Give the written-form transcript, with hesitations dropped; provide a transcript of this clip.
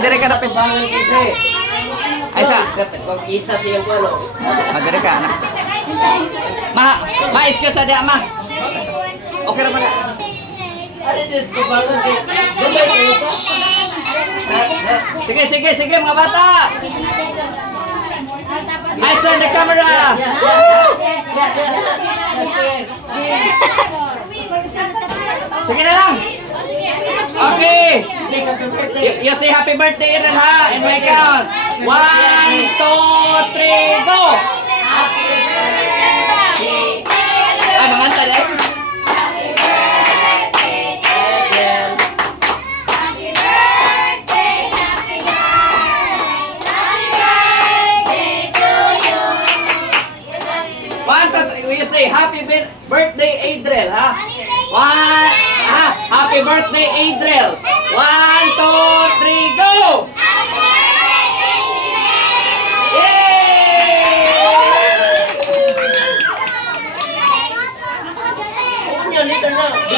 dire ka napit. Bangon kasi. Ay sa. Pag isa siyang ano. Dire ka anak. Mais ka sa dia ma. Okay ra man. Ano this ko bangon kay. Dugay ko. Sige mga bata. Eyes on the camera. Sige na lang. Okay. You say happy birthday Eren ha in my count. 1, 2, 3, go. Ay, manganta eh. You say happy birthday Adriel ha. Happy birthday Adriel. 1, 2, 3, go. Yay! Ano yun, lito na.